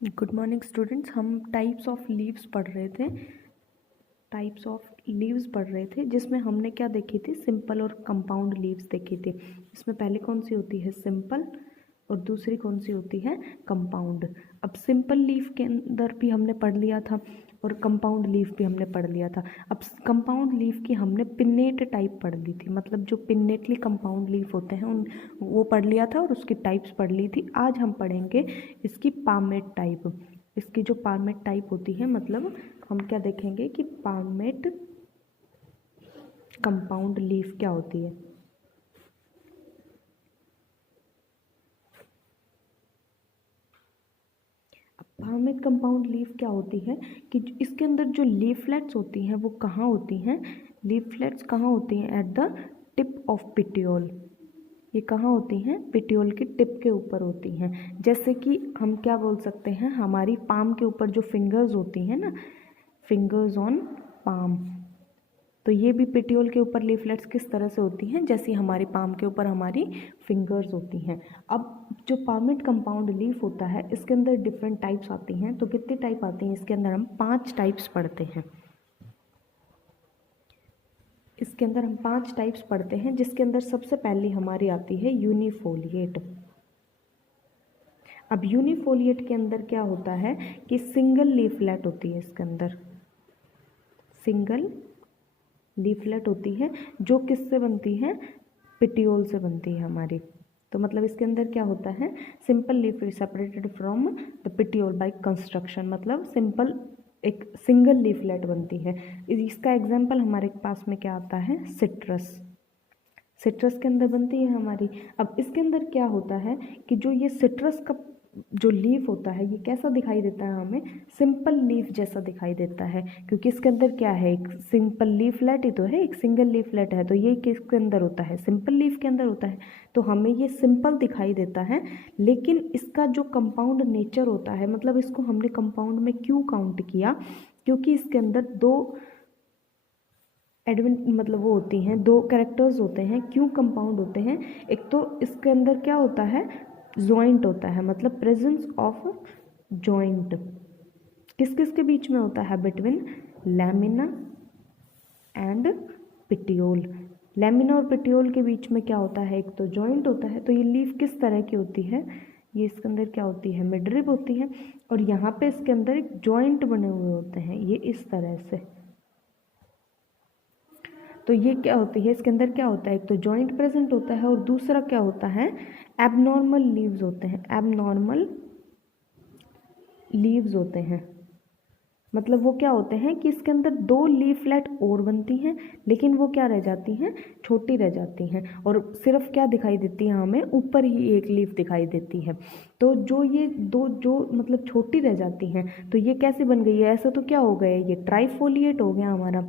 Good morning students. हम types of leaves पढ़ रहे थे। जिसमें हमने क्या देखी थी, सिंपल और कंपाउंड लीव्स देखी थी। इसमें पहले कौन सी होती है, सिंपल, और दूसरी कौन सी होती है, कंपाउंड। अब सिंपल लीफ के अंदर भी हमने पढ़ लिया था और कंपाउंड लीफ भी हमने पढ़ लिया था। अब कंपाउंड लीफ की हमने पिन्नेट टाइप पढ़ ली थी, मतलब जो पिन्नेटली कंपाउंड लीफ होते हैं उन वो पढ़ लिया था और उसकी टाइप्स पढ़ ली थी। आज हम पढ़ेंगे इसकी पामेट टाइप। इसकी जो पामेट टाइप होती है, मतलब हम क्या देखेंगे कि पामेट कंपाउंड लीफ क्या होती है। पामेट कंपाउंड लीफ क्या होती है कि इसके अंदर जो लीफलेट्स होती हैं वो कहाँ होती हैं, लीफलेट्स कहाँ होती हैं, at the tip of petiole. ये कहाँ होती हैं, पिटियोल की टिप के ऊपर होती हैं। जैसे कि हम क्या बोल सकते हैं, हमारी पाम के ऊपर जो फिंगर्स होती हैं ना, फिंगर्स ऑन पाम, तो ये भी पिटियोल के ऊपर लीफलेट्स किस तरह से होती हैं, जैसी हमारी पाम के ऊपर हमारी फिंगर्स होती हैं। अब जो पामेट कंपाउंड लीफ होता है इसके अंदर डिफरेंट टाइप्स आती हैं। तो कितनी टाइप आती हैं इसके अंदर, हम 5 टाइप्स पढ़ते हैं। इसके अंदर हम 5 टाइप्स पढ़ते हैं, जिसके अंदर सबसे पहली हमारी आती है यूनिफोलिएट। अब यूनिफोलिएट के अंदर क्या होता है कि सिंगल लीफलेट होती है। इसके अंदर सिंगल लीफलेट होती है जो किससे बनती है, पिटियोल से बनती है हमारी। तो मतलब इसके अंदर क्या होता है, simple leaf is separated from the petiole by construction, मतलब सिंपल एक सिंगल लीफलेट बनती है। इसका एग्जाम्पल हमारे पास में क्या आता है, सिट्रस। सिट्रस के अंदर बनती है हमारी। अब इसके अंदर क्या होता है कि जो ये सिट्रस का जो लीफ होता है ये कैसा दिखाई देता है, हमें सिंपल लीफ जैसा दिखाई देता है, क्योंकि इसके अंदर क्या है, एक सिंपल लीफलेट ही तो है, एक सिंगल लीफलेट है। तो ये किसके अंदर होता है, सिंपल लीफ के अंदर होता है। तो हमें ये सिंपल दिखाई देता है, लेकिन इसका जो कंपाउंड नेचर होता है, मतलब इसको हमने कंपाउंड में क्यों काउंट किया, क्योंकि इसके अंदर दो मतलब वो होती हैं, 2 कैरेक्टर्स होते हैं। क्यों कंपाउंड होते हैं, एक तो इसके अंदर क्या होता है, जॉइंट होता है, मतलब प्रेजेंस ऑफ जॉइंट किस किस के बीच में होता है, between lamina and petiole. Lamina और पिटियोल के बीच में क्या होता है, एक तो जॉइंट होता है। तो ये लीफ किस तरह की होती है, ये इसके अंदर क्या होती है, मिडरिब होती है, और यहाँ पे इसके अंदर एक जॉइंट बने हुए होते हैं, ये इस तरह से। तो ये क्या होती है, इसके अंदर क्या होता है, एक तो जॉइंट प्रेजेंट होता है और दूसरा क्या होता है, एबनॉर्मल लीव्स होते हैं। एबनॉर्मल लीव्स होते हैं, मतलब वो क्या होते हैं कि इसके अंदर 2 लीफलेट और बनती हैं, लेकिन वो क्या रह जाती हैं, छोटी रह जाती हैं, और सिर्फ क्या दिखाई देती है हमें, ऊपर ही एक लीफ दिखाई देती है। तो जो ये 2 जो मतलब छोटी रह जाती हैं, तो ये कैसे बन गई है, ऐसा तो क्या हो गया, ये ट्राइफोलिएट हो गया हमारा।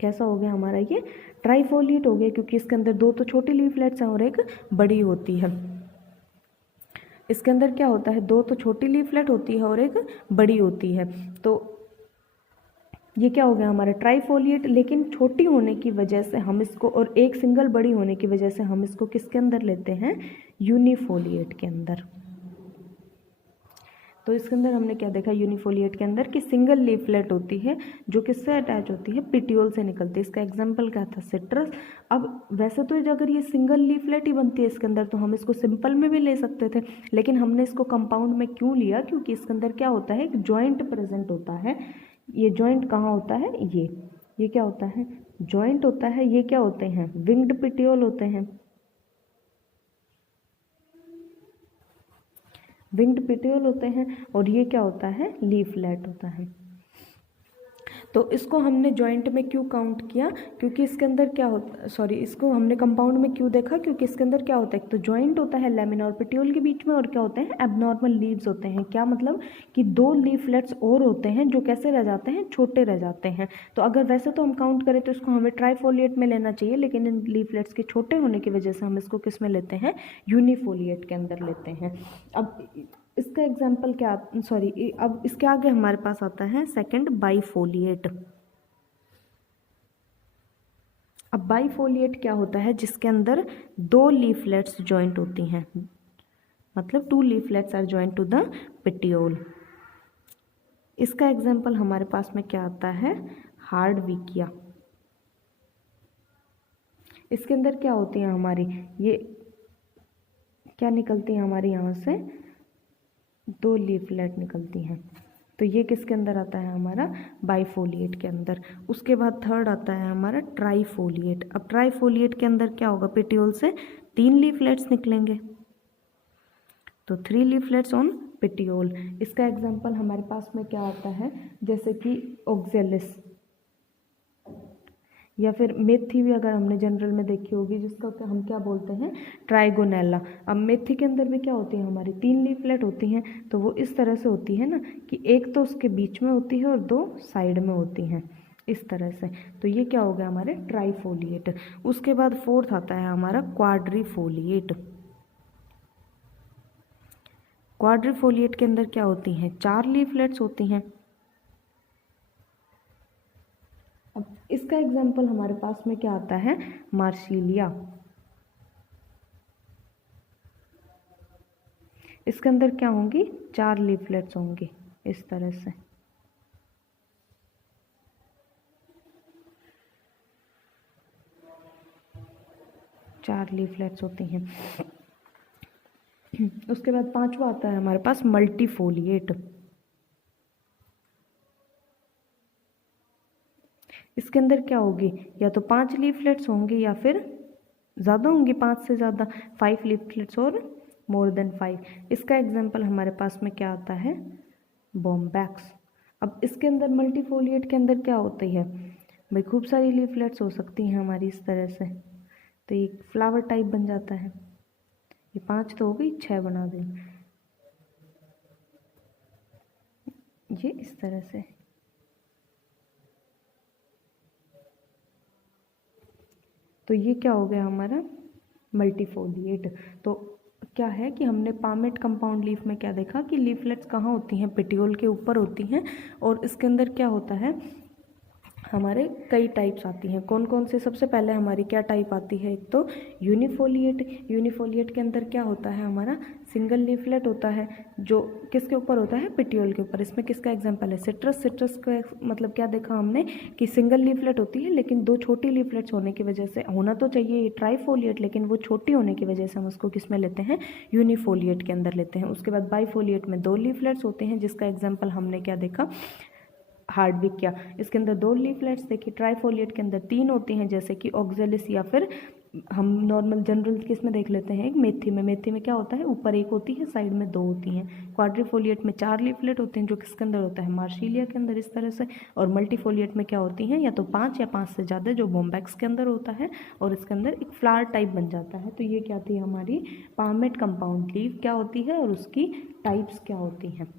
कैसा हो गया हमारा, ये ट्राइफोलिएट हो गया, क्योंकि इसके अंदर 2 तो छोटी लीफलेट्स हैं और एक बड़ी होती है। इसके अंदर क्या होता है, 2 तो छोटी लीफलेट होती है और एक बड़ी होती है। तो ये क्या हो गया हमारा ट्राइफोलिएट, लेकिन छोटी होने की वजह से हम इसको, और एक सिंगल बड़ी होने की वजह से हम इसको किसके अंदर लेते हैं, यूनिफोलिएट के अंदर। तो इसके अंदर हमने क्या देखा, यूनिफोलिएट के अंदर कि सिंगल लीफलेट होती है जो किससे अटैच होती है, पिटियोल से निकलती है। इसका एग्जांपल क्या था, सिट्रस। अब वैसे तो अगर ये सिंगल लीफलेट ही बनती है इसके अंदर, तो हम इसको सिंपल में भी ले सकते थे, लेकिन हमने इसको कंपाउंड में क्यों लिया, क्योंकि इसके अंदर क्या होता है, एक जॉइंट प्रेजेंट होता है। ये जॉइंट कहाँ होता है, ये क्या होता है, जॉइंट होता है। ये क्या होते हैं, विंग्ड पिटियोल होते हैं। विंग्ड पिटियोल होते हैं, और ये क्या होता है, लीफलेट होता है। तो इसको हमने जॉइंट में क्यों काउंट किया, क्योंकि इसके अंदर क्या होता, सॉरी, इसको हमने कंपाउंड में क्यों देखा, क्योंकि इसके अंदर क्या होता है, तो जॉइंट होता है लैमिना और पिटियोल के बीच में, और क्या होते हैं, एबनॉर्मल लीव्स होते हैं। क्या मतलब कि 2 लीफलेट्स और होते हैं जो कैसे रह जाते हैं, छोटे रह जाते हैं। तो अगर वैसे तो हम काउंट करें तो इसको हमें ट्राइफोलिएट में लेना चाहिए, लेकिन इन लीफलेट्स के छोटे होने की वजह से हम इसको किस में लेते हैं, यूनिफोलिएट के अंदर लेते हैं। अब इसका एग्जाम्पल क्या, सॉरी, अब इसके आगे हमारे पास आता है सेकंड, बाइफोलिएट। अब बाइफोलिएट क्या होता है, जिसके अंदर 2 लीफलेट्स जॉइंट होती हैं, मतलब 2 leaflets are joint to the petiole. इसका एग्जाम्पल हमारे पास में क्या आता है, हार्डविकिया। इसके अंदर क्या होती है हमारी, ये क्या निकलती है हमारी, यहाँ से 2 लीफलेट निकलती हैं। तो ये किसके अंदर आता है हमारा, बाइफोलिएट के अंदर। उसके बाद थर्ड आता है हमारा ट्राइफोलिएट। अब ट्राइफोलिएट के अंदर क्या होगा, पेटियोल से 3 लीफलेट्स निकलेंगे, तो 3 लीफलेट्स ऑन पेटियोल। इसका एग्जाम्पल हमारे पास में क्या आता है, जैसे कि ऑक्जेलिस या फिर मेथी भी अगर हमने जनरल में देखी होगी, जिसका हम क्या बोलते हैं, ट्राइगोनेला। अब मेथी के अंदर भी क्या होती है हमारी, 3 लीफलेट होती हैं। तो वो इस तरह से होती है ना कि एक तो उसके बीच में होती है और 2 साइड में होती हैं, इस तरह से। तो ये क्या हो गया हमारे ट्राइफोलिएट। उसके बाद फोर्थ आता है हमारा क्वाड्रीफोलिएट। क्वाड्रीफोलिएट के अंदर क्या होती हैं, 4 लीफलेट्स होती हैं। अब इसका एग्जाम्पल हमारे पास में क्या आता है, मार्सिलिया। इसके अंदर क्या होंगी, 4 लीफलेट्स होंगी, इस तरह से। चार लीफलेट्स होती हैं। उसके बाद पांचवा आता है हमारे पास मल्टीफोलिएट। इसके अंदर क्या होगी, या तो 5 लीफलेट्स होंगी या फिर ज़्यादा होंगी, 5 से ज़्यादा, 5 लीफलेट्स और मोर देन 5। इसका एग्जाम्पल हमारे पास में क्या आता है, बॉम्बैक्स। अब इसके अंदर मल्टीफोलिएट के अंदर क्या होती है भाई, खूब सारी लीफलेट्स हो सकती हैं हमारी इस तरह से, तो एक फ्लावर टाइप बन जाता है। ये 5 तो हो गई, 6 बना दें, ये इस तरह से। तो ये क्या हो गया हमारा मल्टीफोलिएट। तो क्या है कि हमने पामेट कंपाउंड लीफ में क्या देखा कि लीफलेट्स कहाँ होती हैं, पेटियोल के ऊपर होती हैं। और इसके अंदर क्या होता है, हमारे कई टाइप्स आती हैं। कौन कौन से, सबसे पहले हमारी क्या टाइप आती है, एक तो यूनिफोलिएट। यूनिफोलिएट के अंदर क्या होता है हमारा, सिंगल लीफलेट होता है, जो किसके ऊपर होता है, पेटियोल के ऊपर। इसमें किसका एग्जांपल है, सिट्रस। सिट्रस का मतलब क्या देखा हमने कि सिंगल लीफलेट होती है, लेकिन 2 छोटी लीफलेट्स होने की वजह से, होना तो चाहिए ट्राइफोलिएट, लेकिन वो छोटी होने की वजह से हम उसको किस में लेते हैं, यूनिफोलिएट के अंदर लेते हैं। उसके बाद बाइफोलिएट में 2 लीफलेट्स होते हैं, जिसका एग्जाम्पल हमने क्या देखा, हार्डविकिया। इसके अंदर 2 लीफलेट्स देखिए। ट्राइफोलिएट के अंदर 3 होती हैं, जैसे कि ऑक्जेलिस, या फिर हम नॉर्मल जनरल किस में देख लेते हैं, एक मेथी में। मेथी में क्या होता है, ऊपर 1 होती है, साइड में 2 होती हैं। क्वाड्रीफोलिएट में 4 लीफलेट होते हैं, जो किसके अंदर होता है, मार्सिलिया के अंदर, इस तरह से। और मल्टीफोलिएट में क्या होती हैं, या तो 5 या 5 से ज़्यादा, जो बॉम्बैक्स के अंदर होता है, और इसके अंदर एक फ्लावर टाइप बन जाता है। तो ये क्या थी हमारी पामेट कंपाउंड लीफ क्या होती है और उसकी टाइप्स क्या होती हैं।